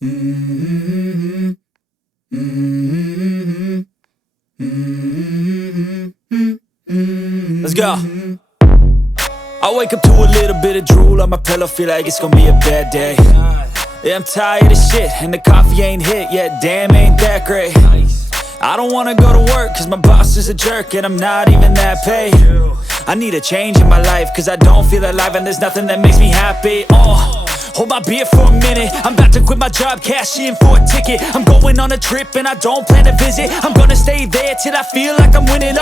Mm-hmm. Mm-hmm. Mm-hmm. Let's go. I wake up to a little bit of drool on my pillow, feel like it's gonna be a bad day. Yeah, I'm tired of shit, and the coffee ain't hit yet, damn, ain't that great. I don't wanna go to work, cause my boss is a jerk, and I'm not even that paid. I need a change in my life, cause I don't feel alive, and there's nothing that makes me happy. Hold my beer for a minute, I'm about to quit my job, cash in for a ticket. I'm going on a trip and I don't plan to visit. I'm gonna stay there till I feel like I'm winning,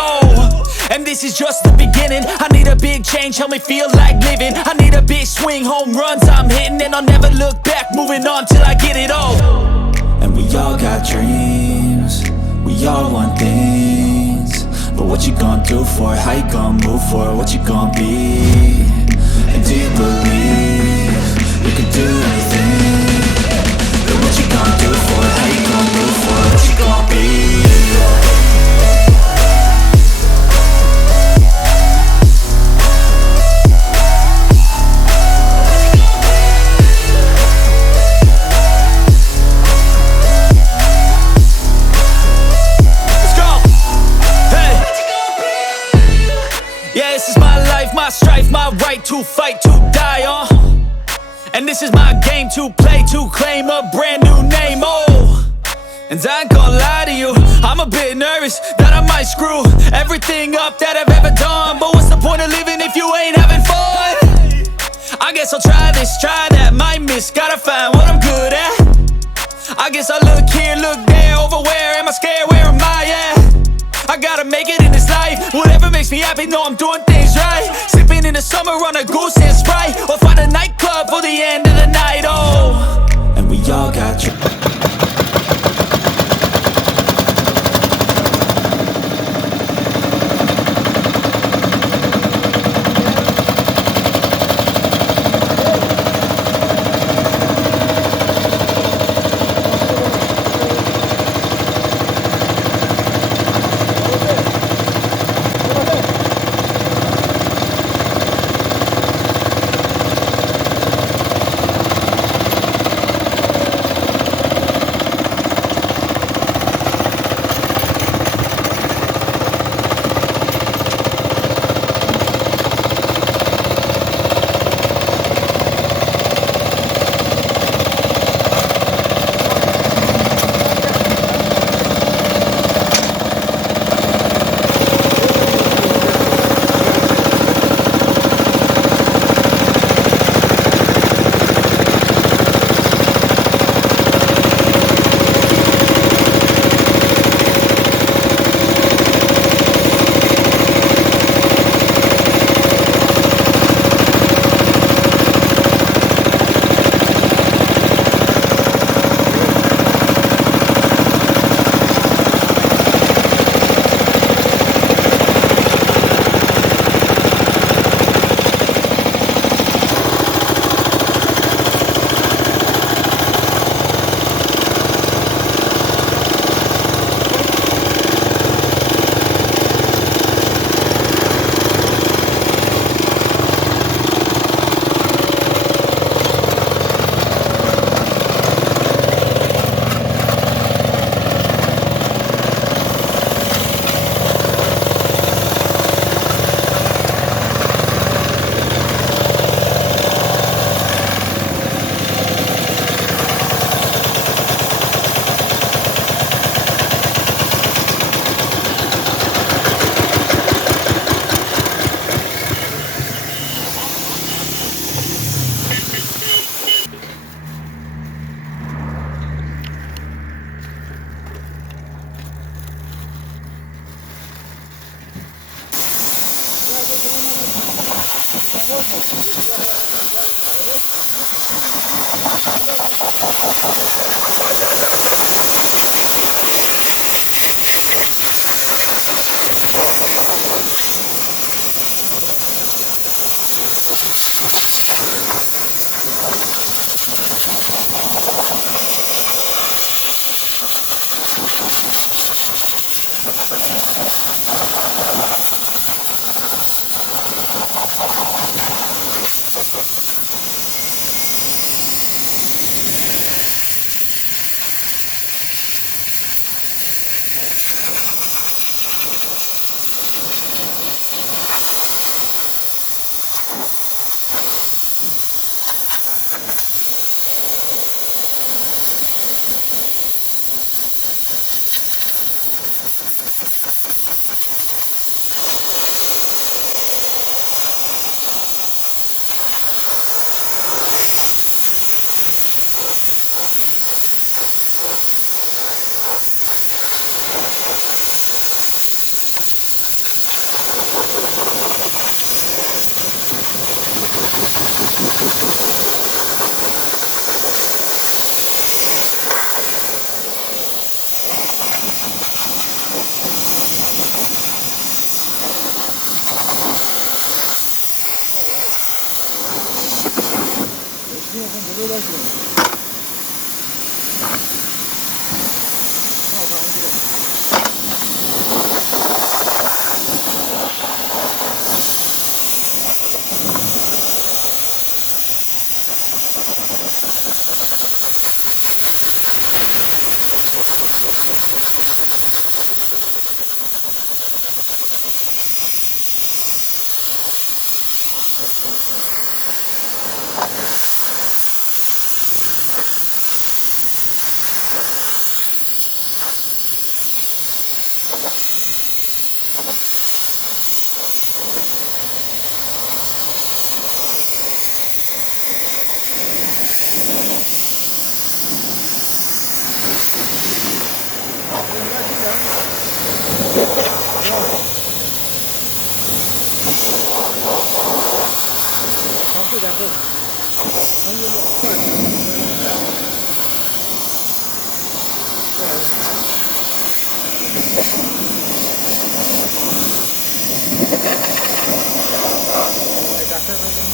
and this is just the beginning. I need a big change, help me feel like living. I need a big swing, home runs I'm hitting, and I'll never look back, moving on till I get it all. And we all got dreams, we all want things, but what you gonna do for it? How you gonna move for it? What you gonna be? And do you believe you can do anything? But what you gonna do for it? How you gonna move for it? What you gonna be? My strife, my right to fight, to die on. And this is my game to play, to claim a brand new name, And I ain't gonna lie to you, I'm a bit nervous that I might screw everything up that I've ever done. But what's the point of living if you ain't having fun? I guess I'll try this, try that, might miss, gotta find what I'm good at. I guess I look here, look there, over where am I scared, where am I at? I gotta make it in this life, whatever makes me happy, know I'm doing things right. Sipping in the summer on a goose and Sprite, or find a nightclub for the end of the night, And we all got you. Wow. Careful, careful. Don't give it. Start. Yeah. Hey, doctor, bhai, come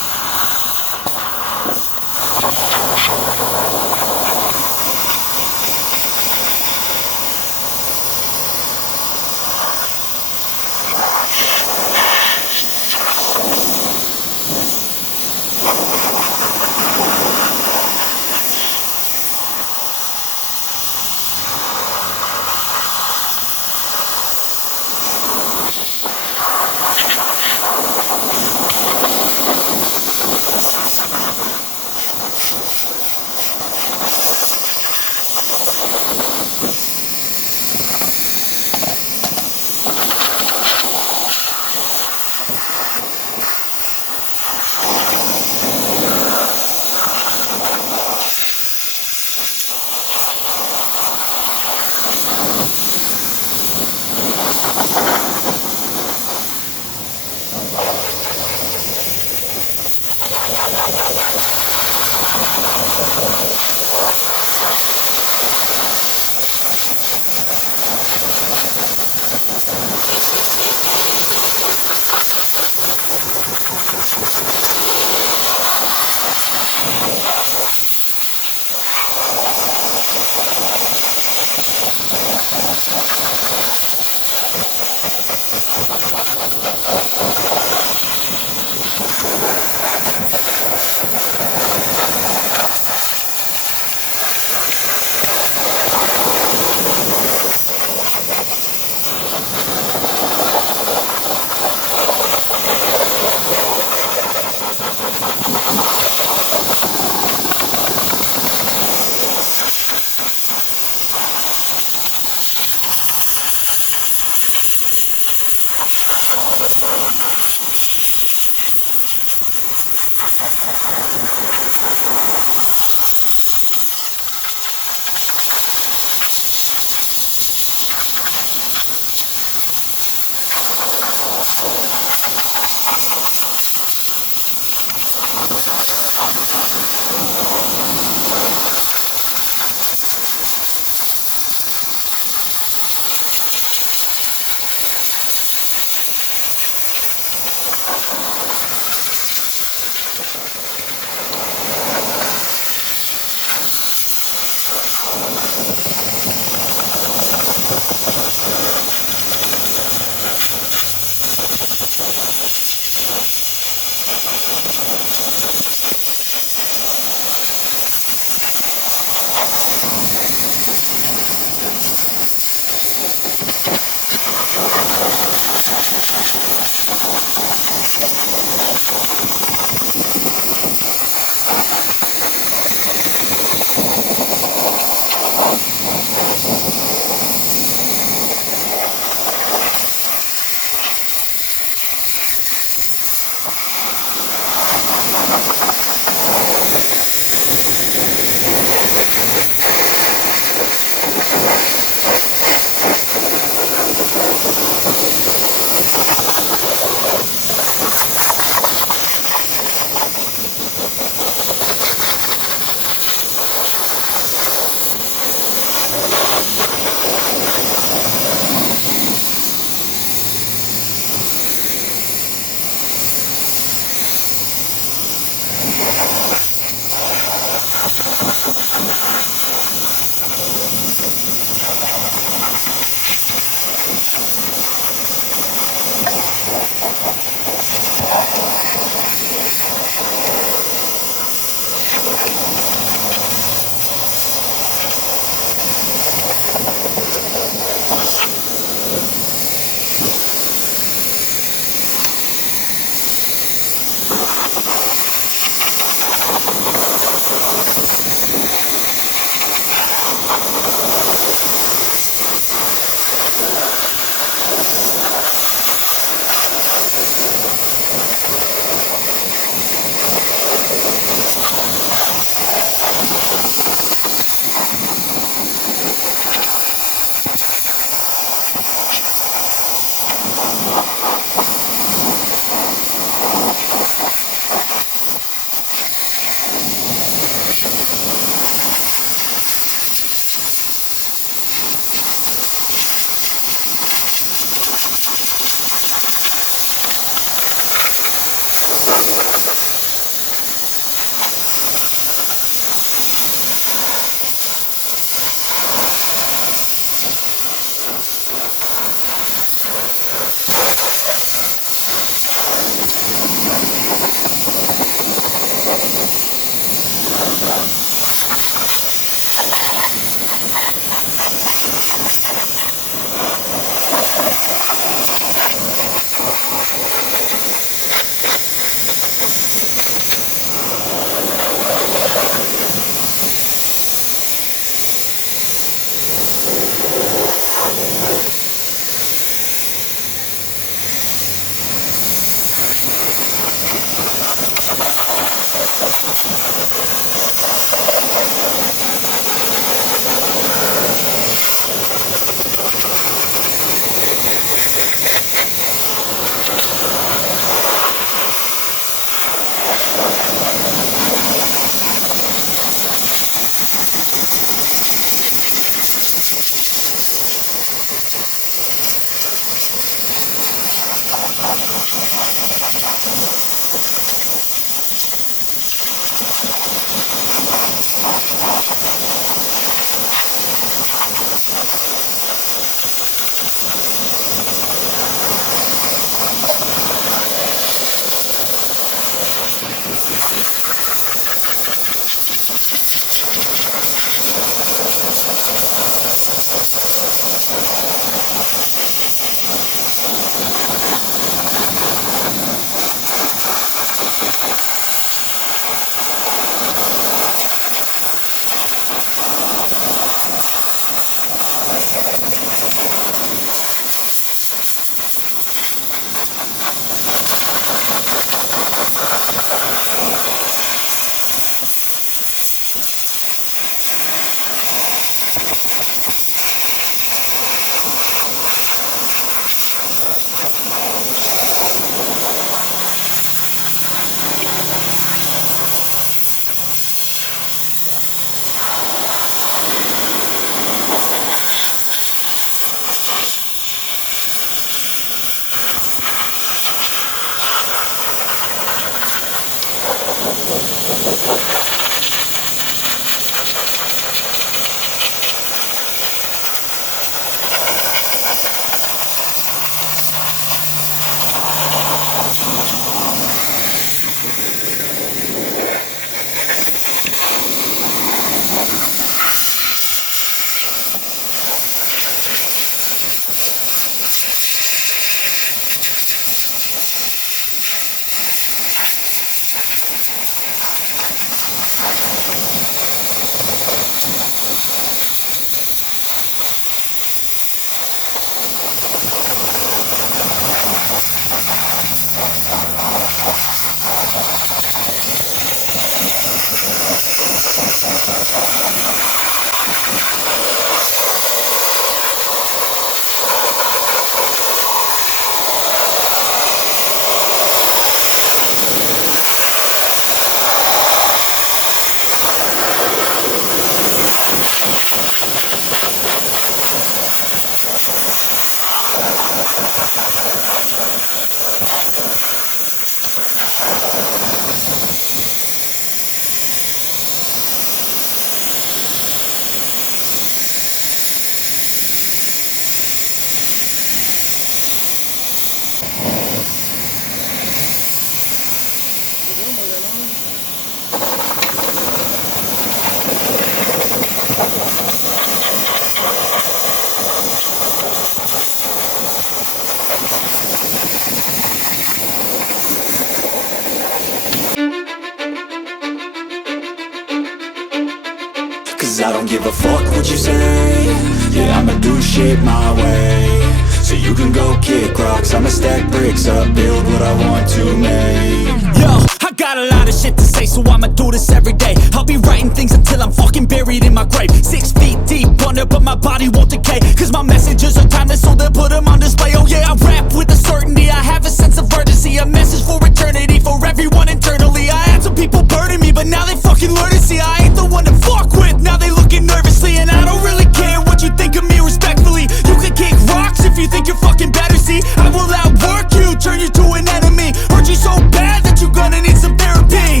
Cause I don't give a fuck what you say. Yeah, I'ma do shit my way. So you can go kick rocks, I'ma stack bricks up, build what I want to make. Yo, I got a lot of shit to say, so I'ma do this every day. I'll be writing things until I'm fucking buried in my grave. 6 feet deep under, but my body won't decay. Cause my messages are timeless, so they'll put them on display. Oh yeah, I rap with a certainty, I have a sense of urgency. A message for eternity, for everyone internally. I had some people burning me, but now they fucking learn to see I ain't the one to fuck with, now they looking nervously. And I don't really care what you think of me, respectfully. You can kick rocks if you think you're fucking better, see. I will outwork you, turn you to an enemy. Hurt you so bad that you're gonna need some therapy.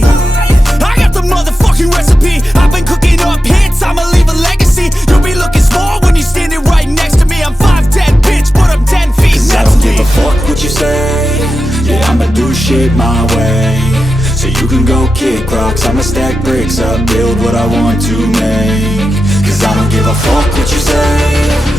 I got the motherfucking recipe, I've been cooking up hits, I'ma leave a legacy. You'll be looking small when you're standing right next to me. I'm 5'10", bitch, but I'm 10 feet. Cause I don't give a fuck what you say. Yeah, I'ma do shit my way. So so you can go kick rocks. I'ma stack bricks up, build what I want to make, 'cause I don't give a fuck what you say.